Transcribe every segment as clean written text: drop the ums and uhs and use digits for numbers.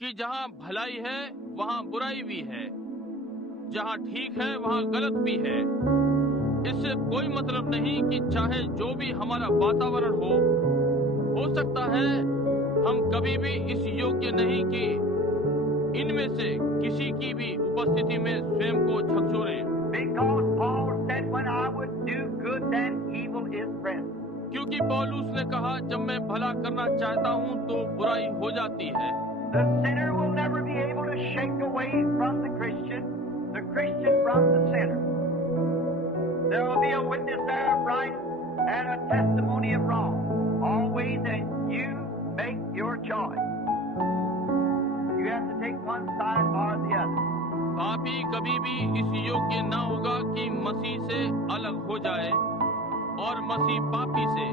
कि जहाँ भलाई है वहाँ बुराई भी है, जहाँ ठीक है वहाँ गलत भी है। इससे कोई मतलब नहीं कि चाहे जो भी हमारा वातावरण हो सकता है हम कभी भी इस योग्य नहीं कि इनमें से किसी की भी उपस्थिति में स्वयं को झकझोरें। Because Paul said, when I would do good, then evil is present. क्योंकि पौलुस ने कहा, जब मैं भला करना चाहता हूँ तो बुराई हो जाती है। The sinner will never be able to shake away from the Christian from the sinner. There will be a witness there of right and a testimony of wrong. Always, and you make your choice. You have to take one side or the other. पापी कभी भी इस योग्य न होगा कि मसीह से अलग हो जाए और मसीह पापी से।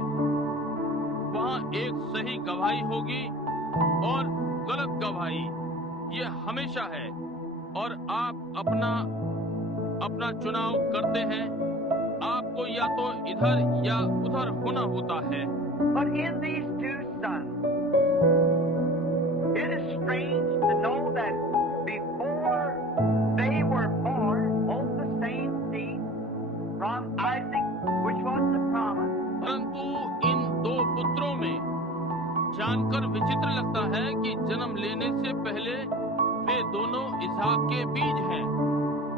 वहाँ एक सही गवाही होगी और गलत गवाही, ये हमेशा है। और आप अपना चुनाव करते हैं। आपको या तो इधर या उधर होना होता है। But in these two sons, it is strange to know that before they were born, both the same seed from Isaac, which was the promise. परंतु इन दो पुत्रों में जानकर विचित्र लगता है कि जन्म लेने से पहले वे दोनों इसहाक के बीज हैं,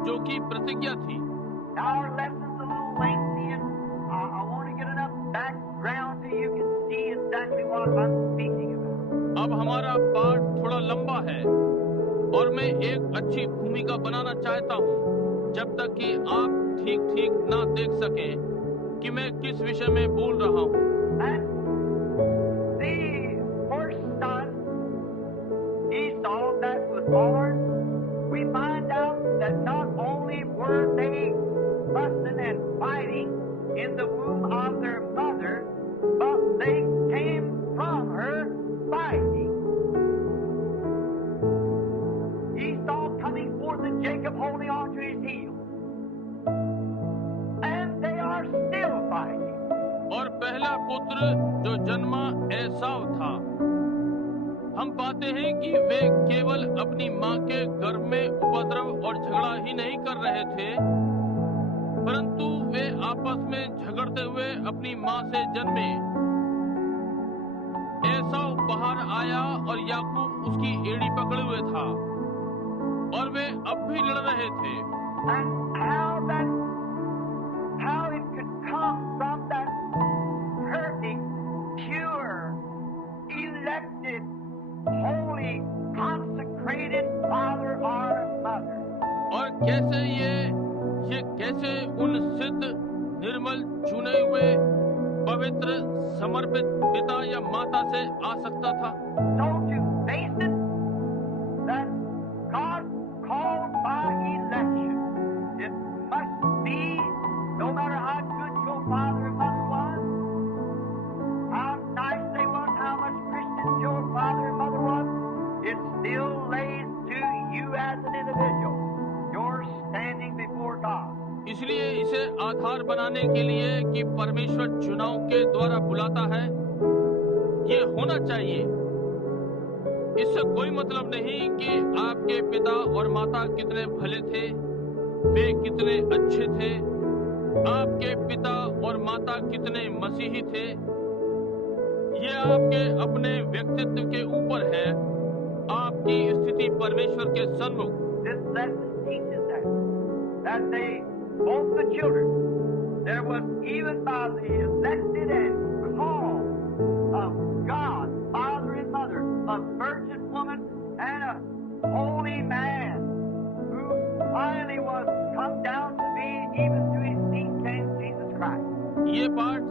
जो कि प्रतिज्ञा थी। Our lesson's a little lengthy, and I want to get enough background so you can see exactly what I'm speaking about. अब हमारा पाठ थोड़ा लंबा है और मैं एक अच्छी भूमिका बनाना चाहता हूँ, जब तक कि आप ठीक ना देख सकें कि मैं किस विषय में बोल रहा हूँ। And the first son, Esau, that was born, we find out that not only were they fussing and fighting in the womb of their mother, but they came from her fighting. Esau coming forth and Jacob holding on to his heel. And they are still fighting. और पहला पुत्र जो जन्मा एसाव था। हम पाते हैं कि वे केवल अपनी माँ के गर्भ में उपद्रव और झगड़ा ही नहीं कर रहे थे, परंतु वे आपस में झगड़ते हुए अपनी माँ से जन्मे। एसाव बाहर आया और याकूब उसकी एड़ी पकड़े हुए था और वे अब भी लड़ रहे थे। And how it could come from that perfect, pure, elected, holy, consecrated father or mother. और कैसे ये कैसे उन सिद्ध, निर्मल, चुने हुए, पवित्र, समर्पित पिता या माता से आ सकता था। So to face it, that God called by election, it must be, no matter how good your father and mother was, how nice they was, how much Christian your father and mother was, it still lays to you as an individual. You're standing before God. इसलिए इसे आधार बनाने के लिए कि परमेश्वर चुनाव के द्वारा बुलाता है, ये होना चाहिए। इससे कोई मतलब नहीं कि आपके पिता और माता कितने भले थे, वे कितने अच्छे थे, आपके पिता और माता कितने मसीही थे। ये आपके अपने व्यक्तित्व के ऊपर है, आपकी स्थिति परमेश्वर के सन्मुख। This lesson teaches that they, both the children, there was even by the elected and called of God, father and mother, a virgin woman and a holy man, who finally was come down to be, even to his seed came Jesus Christ. ये पाठ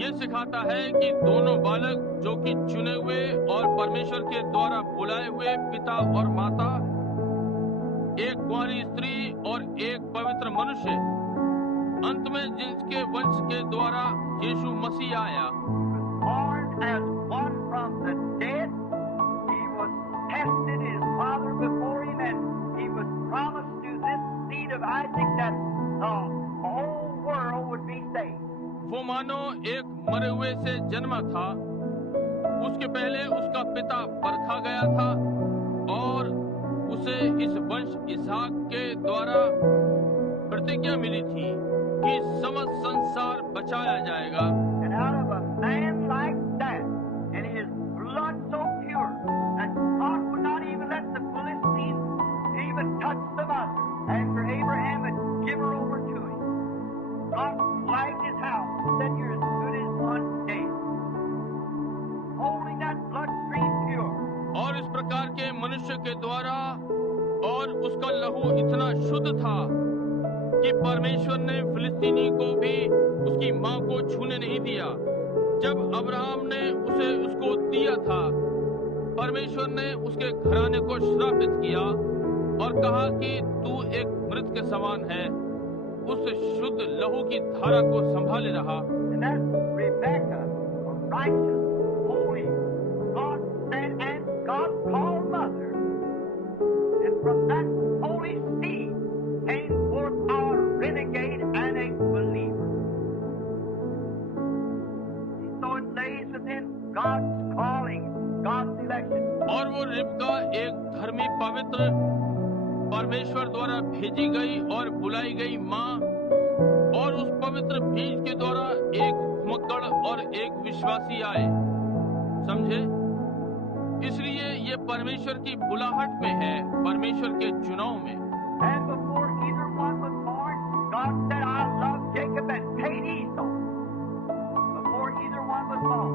ये सिखाता है कि दोनों बालक जो कि चुने हुए और परमेश्वर के द्वारा बुलाए हुए पिता और माता, एक कुंवारी स्त्री और एक पवित्र मनुष्य, अंत में जिसके वंश के द्वारा यीशु मसीह आया। Born as one from the dead, he was tested his father before him, and he was promised to this seed of Isaac that the whole world would be saved. वो मानो एक मरे हुए से जन्मा था, उसके पहले उसका पिता परखा गया था और संसार बचाया जाएगा। And out of a man like that, and his blood so pure, that God would not even let the Philistines even touch the mother after Abraham had given her over to him. God flagged his house and said, "You're as good as one dead." Holding that bloodstream pure. और इस प्रकार के मनुष्य के द्वारा और उसका लहू इतना शुद्ध था कि परमेश्वर ने फिलिस्तीनी को भी उसकी मां को छूने नहीं दिया। जब अब्राहम ने उसे उसको दिया था, परमेश्वर ने उसके घराने को श्रापित किया और कहा कि तू एक मृत के समान है। उस शुद्ध लहू की धारा को संभाले रहा। And that's Rebecca, a righteous, holy, God said, and God called mother. And from that holy seed came forth our renegade and a believer. So it lays within God's calling, God's election. और वो रिबका एक धर्मी पवित्र परमेश्वर द्वारा भेजी गई और बुलाई गई माँ, और उस पवित्र बीज के द्वारा एक घुमक्कड़ और एक विश्वासी आए। समझे? इसलिए ये परमेश्वर की बुलाहट में है, परमेश्वर के चुनाव में। And before either one was born, God said, "I love Jacob and hate Esau." Before either one was born.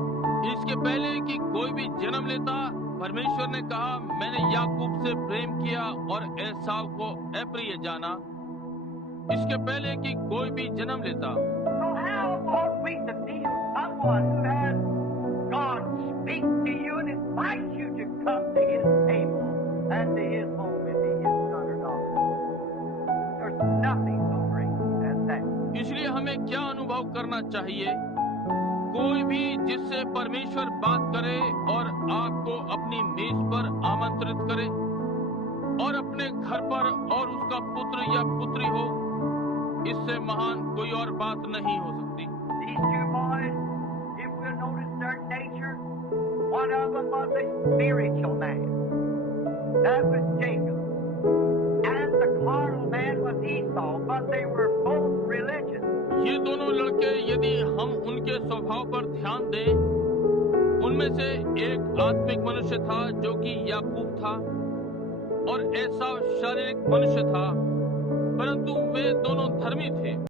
इसके पहले कि कोई भी जन्म लेता, परमेश्वर ने कहा, मैंने याकूब से प्रेम किया और एसाव को अप्रिय जाना। इसके पहले कि कोई भी जन्म लेता। So how ought we to feel someone who has God speak to you and invite you to come to His table and to His home and be His son or daughter? There's nothing so great as that. इसलिए हमें क्या अनुभव करना चाहिए? कोई भी जिससे परमेश्वर बात करे और आपको अपनी मेज पर आमंत्रित करे और अपने घर पर और उसका पुत्र या पुत्री हो, इससे महान कोई और बात नहीं हो सकती। These two boys, if we'll notice their nature, one of them was a spiritual man. That was Jacob. And the carnal man was Esau, but they were both religious. ये दोनों लड़के, यदि हम उनके स्वभाव पर ध्यान दें, उनमें से एक आत्मिक मनुष्य था जो कि याकूब था, और एसाव शारीरिक मनुष्य था, परंतु वे दोनों धर्मी थे।